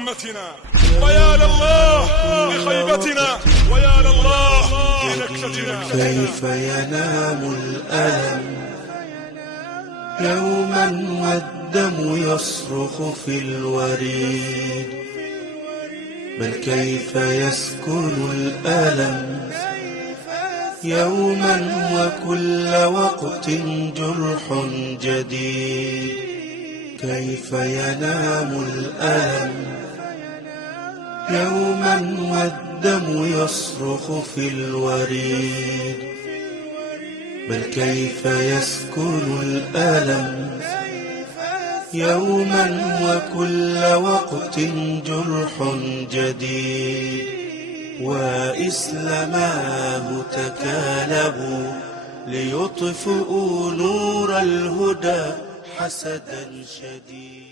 أمتنا، ويا لله لخيبتنا، ويا لله لنكستنا. كيف ينام الألم يوما والدم يصرخ في الوريد، بل كيف يسكن الألم يوما وكل وقت جرح جديد. كيف ينام الألم يوما والدم يصرخ في الوريد، بل كيف يسكن الألم يوما وكل وقت جرح جديد. وإسلاماه تكالبوا ليطفئوا نور الهدى حسدا شديد.